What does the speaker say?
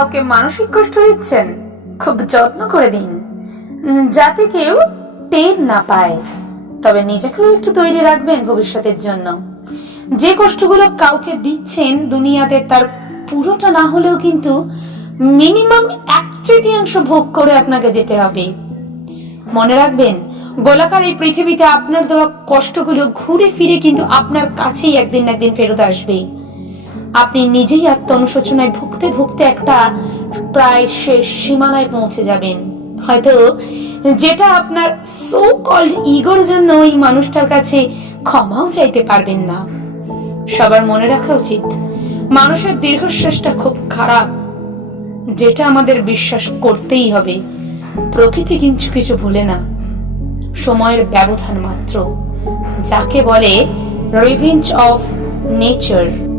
কাউকে মানসিক কষ্ট দিচ্ছেন, খুব যত্ন করে দিন যাতে কেউ টের না পায়। তবে নিজেকেও একটু তৈরি রাখবেন ভবিষ্যতের জন্য। যে কষ্টগুলো কাউকে দিচ্ছেন দুনিয়াতে, তার পুরোটা না হলেও কিন্তু মিনিমাম 1/3 ভোগ করে আপনাকে যেতে হবে। মনে রাখবেন, গোলাকার এই পৃথিবীতে আপনার দেওয়া কষ্টগুলো ঘুরে ফিরে কিন্তু আপনার কাছেই একদিন না একদিন ফেরত আসবে। আপনি নিজেই আত্ম অনুশোচনায় ভুগতে ভুগতে একটা প্রায় শেষ সীমানায় পৌঁছে যাবেন। হয়তো যেটা আপনার সো কল্ড ইগোর জন্য ওই মানুষটার কাছে ক্ষমাও চাইতে পারবেন না। সবার মনে রাখা উচিত, মানুষের দীর্ঘশ্বাসটা খুব খারাপ, যেটা আমাদের বিশ্বাস করতেই হবে। প্রকৃতি কিন্তু কিছু ভুলে না, সময়ের ব্যবধান মাত্র, যাকে বলে রিভেঞ্জ অফ নেচার।